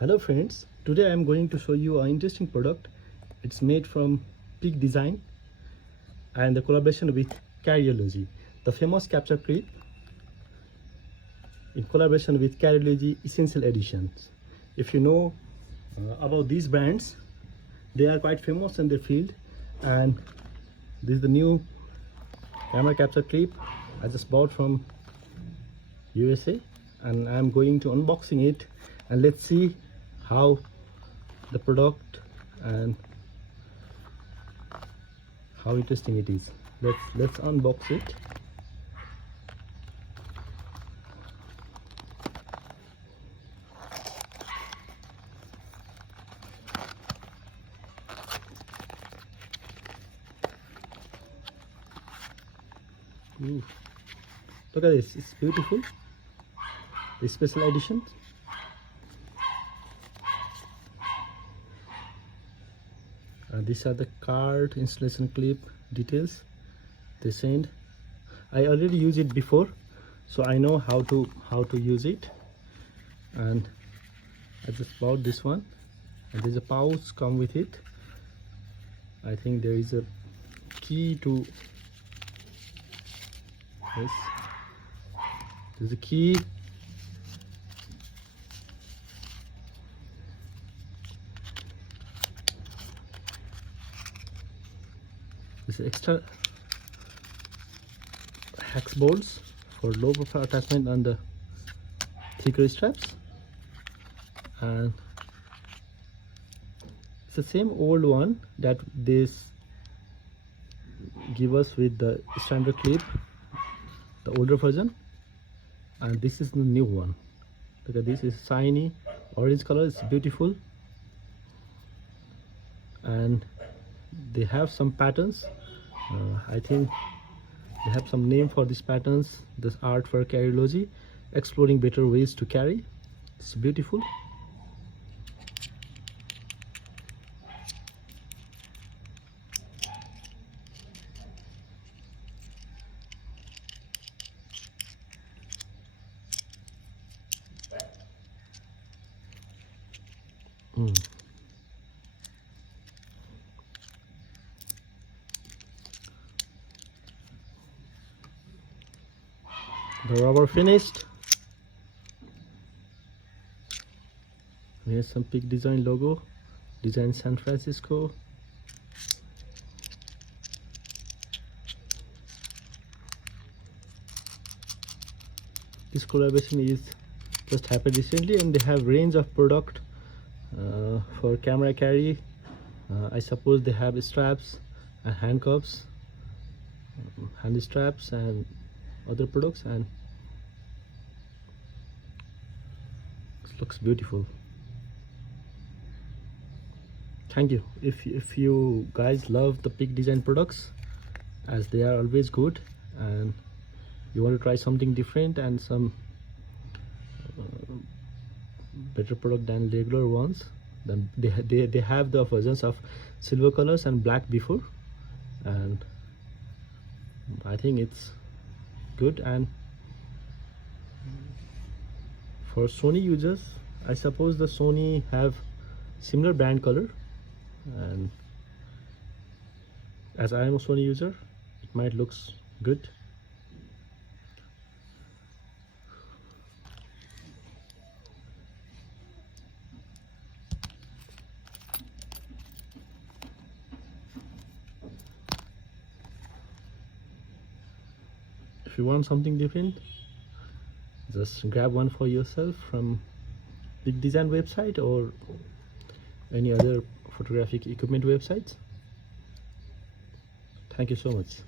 Hello friends, today I am going to show you an interesting product. It's made from Peak Design and the collaboration with Carryology, the famous capture clip in collaboration with Carryology Essential Editions. If you know about these brands, they are quite famous in their field, and this is the new camera capture clip I just bought from USA, and I'm going to unboxing it, and let's see how the product and how interesting it is. Let's unbox it. Ooh. Look at this, it's beautiful. The special edition. These are the card installation clip details they send. I already used it before, so I know how to use it, and I just bought this one, and there's a pouch come with it. I think there is a key to this. There's a key. This extra hex bolts for low profile attachment on the thicker straps, and it's the same old one that this give us with the standard clip, the older version, and this is the new one. Look at this, is shiny orange color, it's beautiful, and they have some patterns. I think they have some name for these patterns. This art for Carryology, exploring better ways to carry. It's beautiful. The rubber finished. Here's some Peak Design logo, Design San Francisco. This collaboration is just happened recently, and they have range of product for camera carry. I suppose they have straps and handcuffs, hand straps and other products, and it looks beautiful. Thank you. If you guys love the Peak Design products, as they are always good, and you want to try something different and some better product than regular ones, then they have the versions of silver colors and black before, and I think it's good. And for Sony users, I suppose the Sony have similar brand color, and as I am a Sony user, it might looks good. If you want something different, just grab one for yourself from Peak Design website or any other photographic equipment websites. Thank you so much.